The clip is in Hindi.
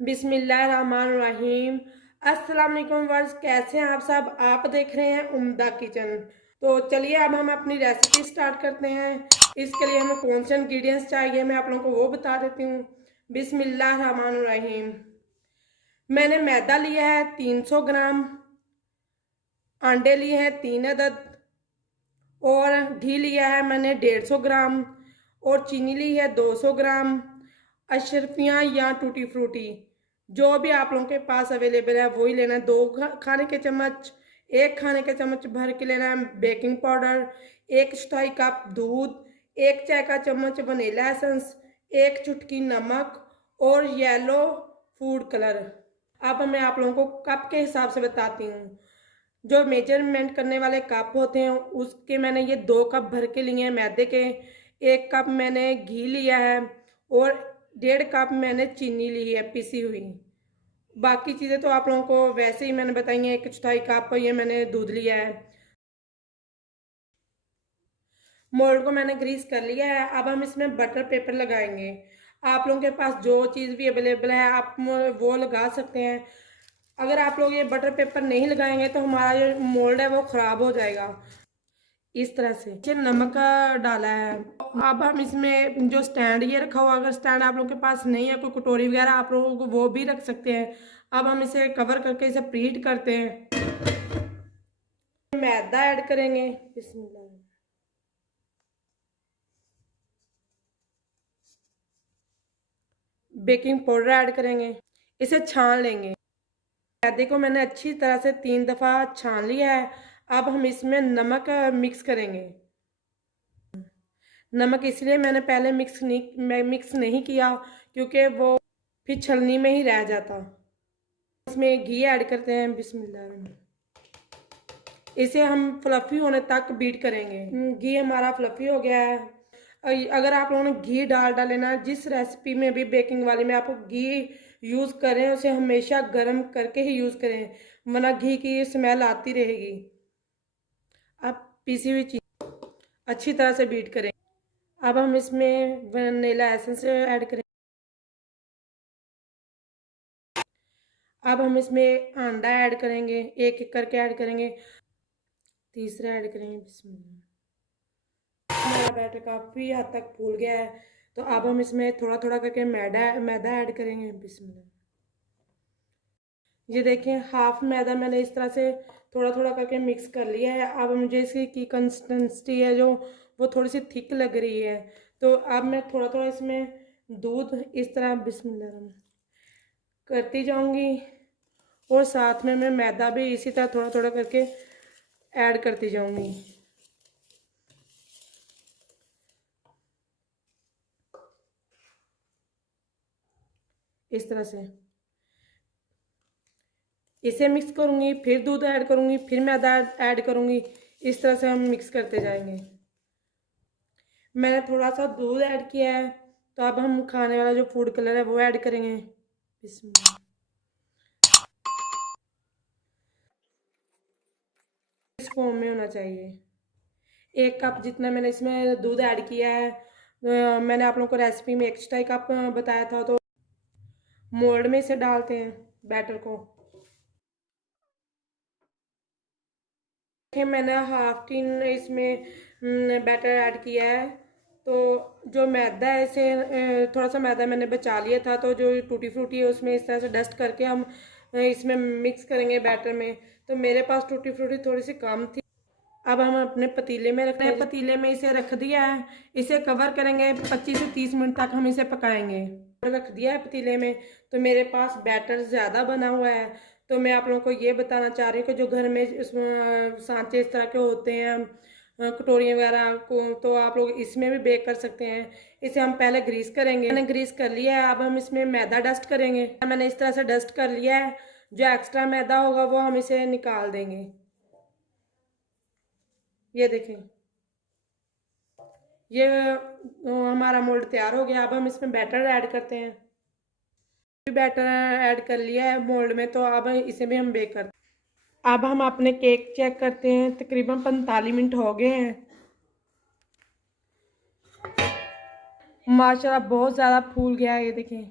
बिस्मिल्लाहिर्रहमानिर्रहीम। अस्सलाम वालेकुम वर्स, कैसे हैं आप सब। आप देख रहे हैं उम्दा किचन। तो चलिए अब हम अपनी रेसिपी स्टार्ट करते हैं। इसके लिए हमें कौन से इंग्रेडिएंट्स चाहिए मैं आप लोगों को वो बता देती हूँ। बिस्मिल्लाहिर्रहमानिर्रहीम। मैंने मैदा लिया है 300 ग्राम, अंडे लिए हैं 3 अदद, और घी लिया है मैंने 150 ग्राम, और चीनी ली है 200 ग्राम। अशरफियाँ या टूटी फ्रूटी जो भी आप लोगों के पास अवेलेबल है वही लेना है। 2 खाने के चम्मच, 1 खाने के चम्मच भर के लेना है बेकिंग पाउडर, 1 चौथाई कप दूध, 1 चाय का चम्मच वनीला एसेंस, 1 चुटकी नमक और येलो फूड कलर। अब मैं आप लोगों को कप के हिसाब से बताती हूँ। जो मेजरमेंट करने वाले कप होते हैं उसके मैंने ये 2 कप भर के लिए हैं मैदे के, 1 कप मैंने घी लिया है और 1.5 कप मैंने चीनी ली है पिसी हुई। बाकी चीज़ें तो आप लोगों को वैसे ही मैंने बताई हैं। 1 चौथाई कप ये मैंने दूध लिया है। मोल्ड को मैंने ग्रीस कर लिया है। अब हम इसमें बटर पेपर लगाएंगे। आप लोगों के पास जो चीज़ भी अवेलेबल है आप वो लगा सकते हैं। अगर आप लोग ये बटर पेपर नहीं लगाएंगे तो हमारा जो मोल्ड है वो ख़राब हो जाएगा। इस तरह से नमक डाला है। अब हम इसमें जो स्टैंड ये रखा हुआ, अगर स्टैंड आप लोगों के पास नहीं है, कोई कटोरी वगैरह, आप लोगों को वो भी रख सकते हैं। अब हम इसे कवर करके इसे प्रीहीट करते हैं। मैदा ऐड करेंगे, बिस्मिल्लाह। बेकिंग पाउडर ऐड करेंगे, इसे छान लेंगे। मैदे को मैंने अच्छी तरह से 3 दफ़ा छान लिया है। अब हम इसमें नमक मिक्स करेंगे। नमक इसलिए मैंने पहले मिक्स नहीं किया क्योंकि वो फिर छलनी में ही रह जाता। इसमें घी ऐड करते हैं, बिस्मिल्लाह। इसे हम फ्लफी होने तक बीट करेंगे। घी हमारा फ्लफी हो गया है। अगर आप लोगों ने घी डाल लेना, जिस रेसिपी में भी बेकिंग वाली में आप घी यूज़ करें उसे हमेशा गर्म करके ही यूज़ करें, वरना घी की स्मेल आती रहेगी। अब पीसी हुई चीज़ अच्छी तरह से बीट करें। अब हम इसमें वनीला एसेंस ऐड करें। अब हम इसमें अंडा ऐड करेंगे, एक एक करके ऐड करेंगे। तीसरा ऐड करेंगे, बिस्मिल्लाह। हमारा बैटर काफ़ी हद तक फूल गया है, तो अब हम इसमें थोड़ा थोड़ा करके मैदा ऐड करेंगे, बिस्मिल्लाह। ये देखें, हाफ मैदा मैंने इस तरह से थोड़ा थोड़ा करके मिक्स कर लिया है। अब मुझे इसकी की कंसिस्टेंसी है जो वो थोड़ी सी थिक लग रही है, तो अब मैं थोड़ा थोड़ा इसमें दूध इस तरह बिस्मिल्लाह करती जाऊंगी और साथ में मैं मैदा भी इसी तरह थोड़ा थोड़ा करके ऐड करती जाऊंगी। इस तरह से इसे मिक्स करूंगी, फिर दूध ऐड करूंगी, फिर मैदा ऐड करूंगी। इस तरह से हम मिक्स करते जाएंगे। मैंने थोड़ा सा दूध ऐड किया है, तो अब हम खाने वाला जो फूड कलर है वो ऐड करेंगे, बिस्मिल्लाह। इस फॉर्म में होना चाहिए। 1 कप जितना मैंने इसमें दूध ऐड किया है। मैंने आप लोगों को रेसिपी में एक्स्ट्रा कप बताया था, तो मोल्ड में इसे डालते हैं बैटर को। मैंने हाफ टीन इसमें बैटर ऐड किया है। तो जो मैदा है इसे थोड़ा सा मैदा मैंने बचा लिया था, तो जो टूटी फ्रूटी है उसमें इस तरह से डस्ट करके हम इसमें मिक्स करेंगे बैटर में। तो मेरे पास टूटी फ्रूटी थोड़ी सी कम थी। अब हम अपने पतीले में रखते हैं। पतीले में इसे रख दिया है, इसे कवर करेंगे। 25 से 30 मिनट तक हम इसे पकाएंगे। रख दिया है पतीले में, तो मेरे पास बैटर ज़्यादा बना हुआ है। तो मैं आप लोगों को ये बताना चाह रही हूँ कि जो घर में सांचे इस तरह के होते हैं, कटोरियाँ वगैरह को, तो आप लोग इसमें भी बेक कर सकते हैं। इसे हम पहले ग्रीस करेंगे। मैंने ग्रीस कर लिया है। अब हम इसमें मैदा डस्ट करेंगे। मैंने इस तरह से डस्ट कर लिया है। जो एक्स्ट्रा मैदा होगा वो हम इसे निकाल देंगे। ये देखें, ये हमारा मोल्ड तैयार हो गया। अब हम इसमें बैटर ऐड करते हैं। बैटर ऐड कर लिया है मोल्ड में, तो अब इसे भी हम बेक करते हैं। अब हम अपने केक चेक करते हैं। तकरीबन 45 मिनट हो गए हैं। माशाल्लाह बहुत ज़्यादा फूल गया है, ये देखें।